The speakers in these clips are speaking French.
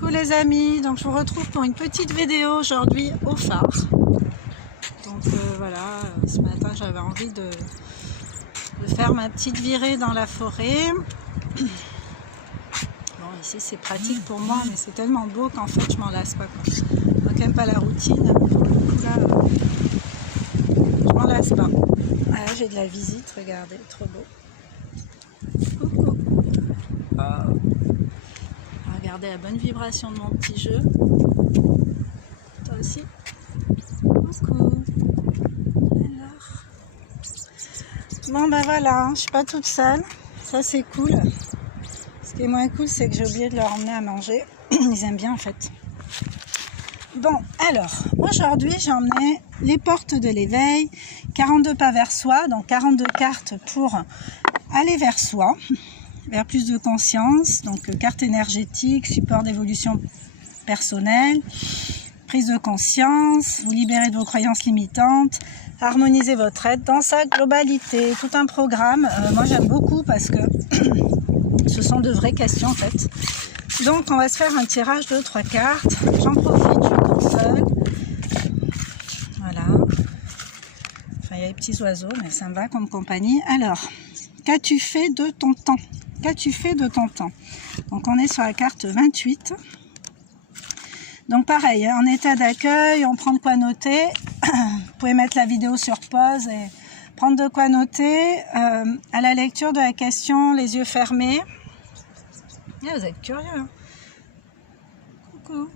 Coucou les amis, donc je vous retrouve pour une petite vidéo aujourd'hui au phare. Donc voilà, ce matin j'avais envie de faire ma petite virée dans la forêt. Bon, ici c'est pratique pour moi, mais c'est tellement beau qu'en fait je m'en lasse pas. Moi qui n'aime pas la routine, pour le coup là, je m'en lasse pas. Voilà, j'ai de la visite, regardez, trop beau. Coucou. Oh. Regardez la bonne vibration de mon petit jeu. Toi aussi. Coucou. Alors. Bon ben voilà, je suis pas toute seule. Ça c'est cool. Ce qui est moins cool, c'est que j'ai oublié de leur emmener à manger. Ils aiment bien en fait. Bon, alors, aujourd'hui j'ai emmené les portes de l'éveil, 42 pas vers soi, donc 42 cartes pour aller vers soi, vers plus de conscience, donc carte énergétique, support d'évolution personnelle, prise de conscience, vous libérez de vos croyances limitantes, harmonisez votre être dans sa globalité, tout un programme. Moi j'aime beaucoup parce que ce sont de vraies questions en fait. Donc on va se faire un tirage de 3 cartes, j'en profite, je suis toute seule. Voilà. Enfin il y a les petits oiseaux mais ça me va comme compagnie. Alors, qu'as-tu fait de ton temps? Qu'as-tu fait de ton temps? Donc on est sur la carte 28. Donc pareil, en état d'accueil, on prend de quoi noter. Vous pouvez mettre la vidéo sur pause et prendre de quoi noter. À la lecture de la question, les yeux fermés. Ah, vous êtes curieux. Hein? Coucou.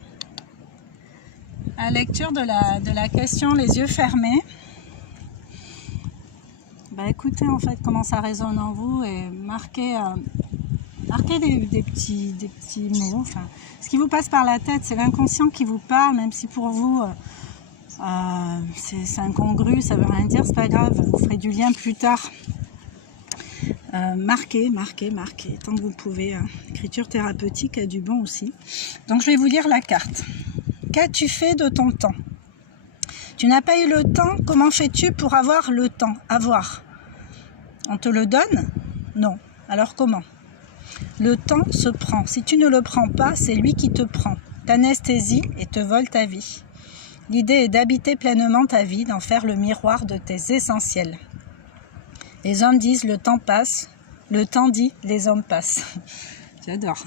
À la lecture de la question, les yeux fermés. Bah écoutez en fait comment ça résonne en vous et marquez des petits mots. Enfin, ce qui vous passe par la tête, c'est l'inconscient qui vous parle, même si pour vous c'est incongru, ça veut rien dire, c'est pas grave, vous ferez du lien plus tard. Marquez, tant que vous pouvez. Écriture thérapeutique a du bon aussi. Donc je vais vous lire la carte. Qu'as-tu fait de ton temps? Tu n'as pas eu le temps, comment fais-tu pour avoir le temps? Avoir. On te le donne? Non. Alors comment? Le temps se prend. Si tu ne le prends pas, c'est lui qui te prend. T'anesthésie et te vole ta vie. L'idée est d'habiter pleinement ta vie, d'en faire le miroir de tes essentiels. Les hommes disent le temps passe, le temps dit les hommes passent. J'adore.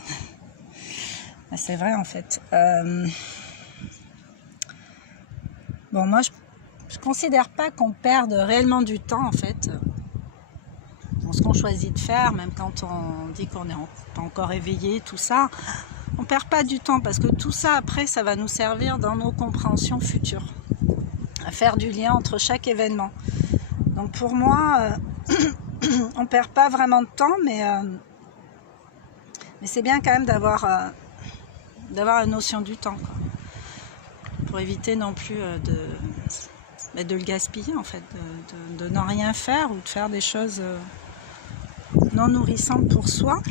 C'est vrai en fait. Bon, moi je considère pas qu'on perde réellement du temps en fait. Dans ce qu'on choisit de faire, même quand on dit qu'on n'est pas encore éveillé, tout ça, on perd pas du temps parce que tout ça après ça va nous servir dans nos compréhensions futures, à faire du lien entre chaque événement. Donc pour moi, on perd pas vraiment de temps, mais c'est bien quand même d'avoir la notion du temps, quoi. Pour éviter non plus de le gaspiller en fait, de n'en rien faire ou de faire des choses non nourrissantes pour soi.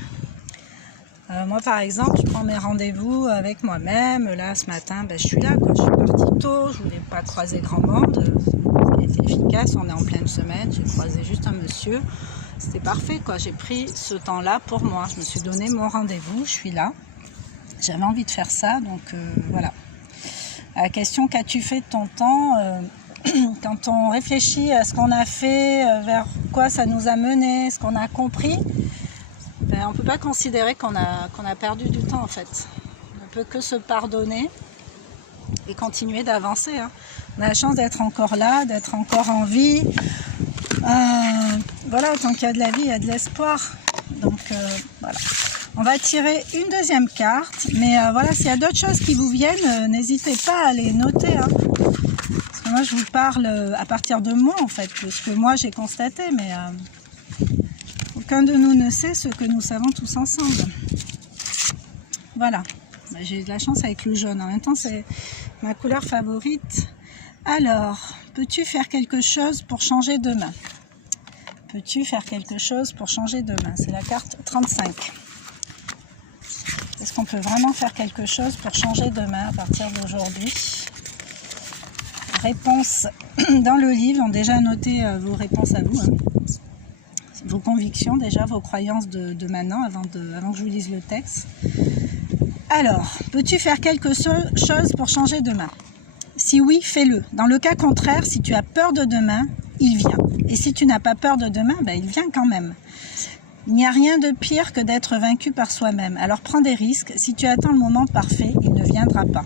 Moi par exemple, je prends mes rendez-vous avec moi-même. Là ce matin, je suis là, quoi. Je suis partie tôt, je voulais pas croiser grand monde. C'était efficace, on est en pleine semaine, j'ai croisé juste un monsieur. C'était parfait, quoi. J'ai pris ce temps-là pour moi. Je me suis donné mon rendez-vous, je suis là. J'avais envie de faire ça, donc voilà. À la question qu'as-tu fait de ton temps, quand on réfléchit à ce qu'on a fait, vers quoi ça nous a mené, ce qu'on a compris, on ne peut pas considérer qu'on a perdu du temps en fait. On ne peut que se pardonner et continuer d'avancer. Hein. On a la chance d'être encore là, d'être encore en vie. Voilà, tant qu'il y a de la vie, il y a de l'espoir. Donc voilà. On va tirer une deuxième carte, mais voilà, s'il y a d'autres choses qui vous viennent, n'hésitez pas à les noter. Hein. Parce que moi, je vous parle à partir de moi, en fait, de ce que moi j'ai constaté, mais aucun de nous ne sait ce que nous savons tous ensemble. Voilà, j'ai de la chance avec le jaune. En même temps, c'est ma couleur favorite. Alors, peux-tu faire quelque chose pour changer demain? Peux-tu faire quelque chose pour changer demain? C'est la carte 35. Est-ce qu'on peut vraiment faire quelque chose pour changer demain à partir d'aujourd'hui? Réponse dans le livre. On a déjà noté vos réponses à vous. Hein. Vos convictions déjà, vos croyances de maintenant avant que je vous lise le texte. Alors, peux-tu faire quelque chose pour changer demain? Si oui, fais-le. Dans le cas contraire, si tu as peur de demain, il vient. Et si tu n'as pas peur de demain, ben, il vient quand même. Il n'y a rien de pire que d'être vaincu par soi-même. Alors prends des risques. Si tu attends le moment parfait, il ne viendra pas.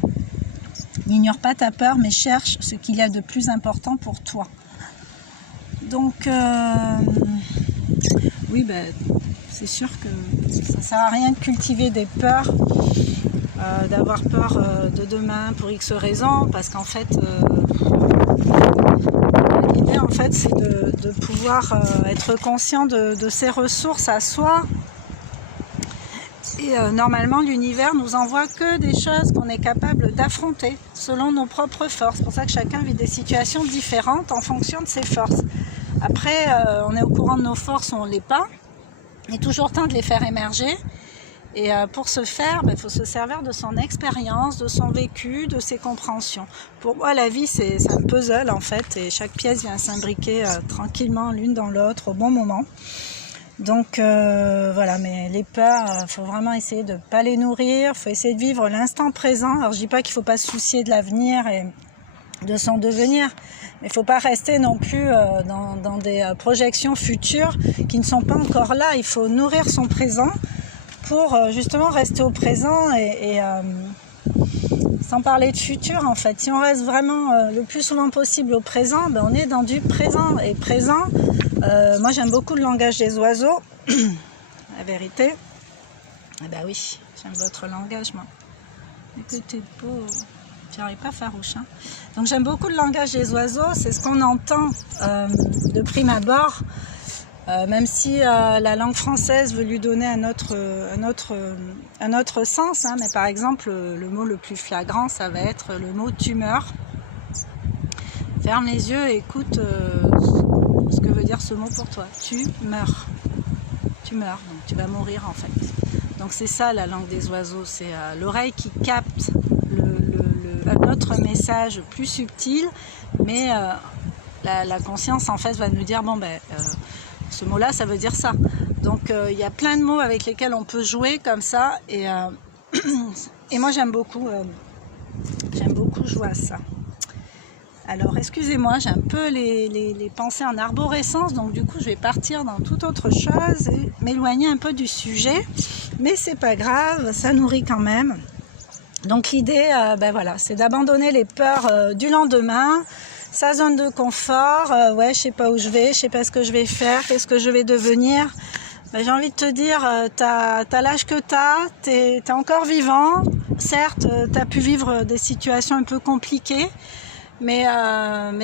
N'ignore pas ta peur, mais cherche ce qu'il y a de plus important pour toi. Donc, oui, ben, c'est sûr que ça ne sert à rien de cultiver des peurs, d'avoir peur de demain pour X raisons, parce qu'en fait, l'idée, en fait, c'est de pouvoir être conscient de ses ressources à soi. Et normalement, l'univers nous envoie que des choses qu'on est capable d'affronter selon nos propres forces. C'est pour ça que chacun vit des situations différentes en fonction de ses forces. Après, on est au courant de nos forces ou on ne l'est pas. Il est toujours temps de les faire émerger. Et pour ce faire, il faut se servir de son expérience, de son vécu, de ses compréhensions. Pour moi, la vie, c'est un puzzle en fait, et chaque pièce vient s'imbriquer tranquillement l'une dans l'autre au bon moment. Donc voilà, mais les peurs, faut vraiment essayer de ne pas les nourrir, faut essayer de vivre l'instant présent. Alors je dis pas qu'il faut pas se soucier de l'avenir et de son devenir, mais il faut pas rester non plus dans des projections futures qui ne sont pas encore là. Il faut nourrir son présent pour justement rester au présent et sans parler de futur en fait. Si on reste vraiment le plus souvent possible au présent, ben, on est dans du présent. Et présent, moi j'aime beaucoup le langage des oiseaux, la vérité. Eh ben oui, j'aime votre langage moi. Écoutez, beau, j'arrive pas farouche. Hein. Donc j'aime beaucoup le langage des oiseaux, c'est ce qu'on entend de prime abord. Même si la langue française veut lui donner un autre sens, hein, mais par exemple le mot le plus flagrant ça va être le mot tumeur. Ferme les yeux et écoute ce que veut dire ce mot pour toi. Tu meurs, donc tu vas mourir en fait. Donc c'est ça la langue des oiseaux, c'est l'oreille qui capte un autre message plus subtil, mais la conscience en fait va nous dire bon ben ce mot-là, ça veut dire ça. Donc, il y a plein de mots avec lesquels on peut jouer comme ça. Et moi, j'aime beaucoup jouer à ça. Alors, excusez-moi, j'ai un peu les pensées en arborescence. Donc, du coup, je vais partir dans toute autre chose et m'éloigner un peu du sujet. Mais c'est pas grave, ça nourrit quand même. Donc, l'idée, ben voilà, c'est d'abandonner les peurs du lendemain. Sa zone de confort, ouais, je sais pas où je vais, je sais pas ce que je vais faire, qu'est-ce que je vais devenir. Ben, j'ai envie de te dire, t'as l'âge que t'es encore vivant. Certes, t'as pu vivre des situations un peu compliquées, mais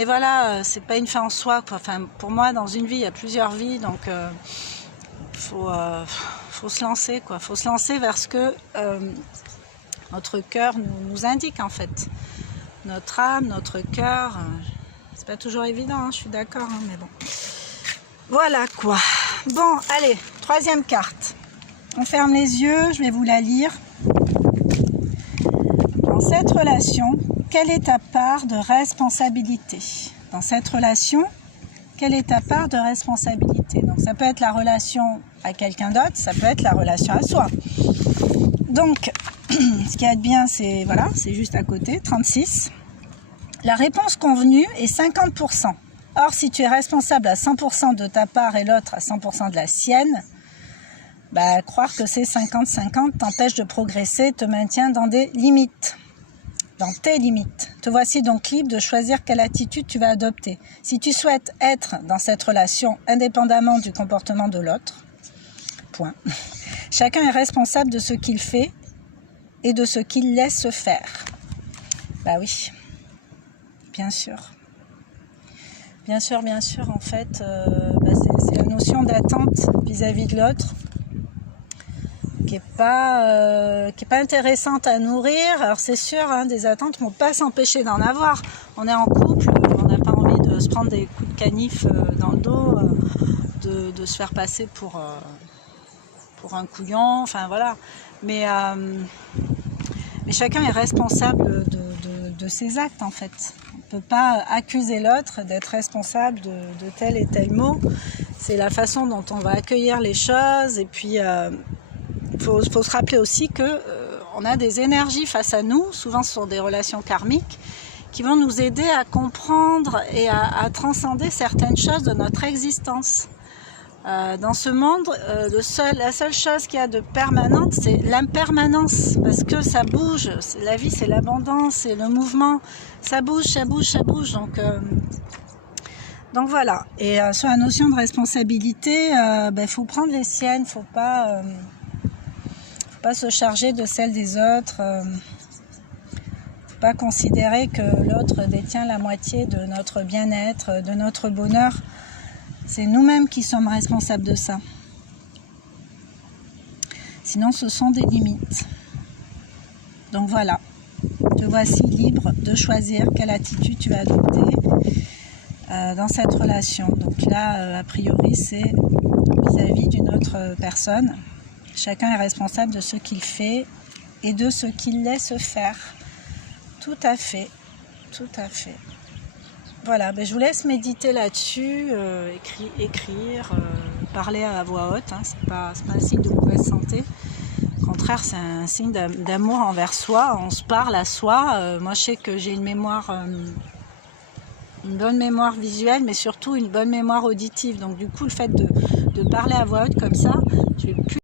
voilà, c'est pas une fin en soi, quoi. Enfin, pour moi, dans une vie, il y a plusieurs vies, donc faut se lancer, quoi. Faut se lancer vers ce que notre cœur nous indique, en fait. Notre âme, notre cœur, c'est pas toujours évident, hein, je suis d'accord, hein, mais bon. Voilà quoi. Bon, allez, troisième carte. On ferme les yeux, je vais vous la lire. Dans cette relation, quelle est ta part de responsabilité? Dans cette relation, quelle est ta part de responsabilité? Donc ça peut être la relation à quelqu'un d'autre, ça peut être la relation à soi. Donc, ce qui est bien, c'est voilà, c'est juste à côté, 36. La réponse convenue est 50%. Or, si tu es responsable à 100% de ta part et l'autre à 100% de la sienne, bah, croire que c'est 50-50 t'empêche de progresser, te maintient dans des limites, dans tes limites. Te voici donc libre de choisir quelle attitude tu vas adopter. Si tu souhaites être dans cette relation indépendamment du comportement de l'autre, point. Chacun est responsable de ce qu'il fait et de ce qu'il laisse faire. Bah oui, bien sûr. Bien sûr, en fait, c'est la notion d'attente vis-à-vis de l'autre qui est pas intéressante à nourrir. Alors c'est sûr, hein, des attentes ne vont pas s'empêcher d'en avoir. On est en couple, on n'a pas envie de se prendre des coups de canif dans le dos, de se faire passer pour un couillon, enfin voilà. Mais chacun est responsable de ses actes en fait. On ne peut pas accuser l'autre d'être responsable de tel et tel mot. C'est la façon dont on va accueillir les choses. Et puis, il faut se rappeler aussi que on a des énergies face à nous, souvent ce sont des relations karmiques, qui vont nous aider à comprendre et à transcender certaines choses de notre existence. Dans ce monde, la seule chose qu'il y a de permanente, c'est l'impermanence, parce que ça bouge. La vie, c'est l'abondance, c'est le mouvement. Ça bouge, ça bouge, ça bouge. Donc voilà. Et sur la notion de responsabilité, faut prendre les siennes. Faut pas se charger de celles des autres. Faut pas considérer que l'autre détient la moitié de notre bien-être, de notre bonheur. C'est nous-mêmes qui sommes responsables de ça. Sinon, ce sont des limites. Donc voilà, te voici libre de choisir quelle attitude tu vas adopter dans cette relation. Donc là, a priori, c'est vis-à-vis d'une autre personne. Chacun est responsable de ce qu'il fait et de ce qu'il laisse faire. Tout à fait, tout à fait. Voilà, je vous laisse méditer là-dessus, écrire, parler à voix haute. Hein, c'est pas un signe de mauvaise santé. Au contraire, c'est un signe d'amour envers soi. On se parle à soi. Moi, je sais que j'ai une bonne mémoire visuelle, mais surtout une bonne mémoire auditive. Donc, du coup, le fait de parler à voix haute comme ça, je vais plus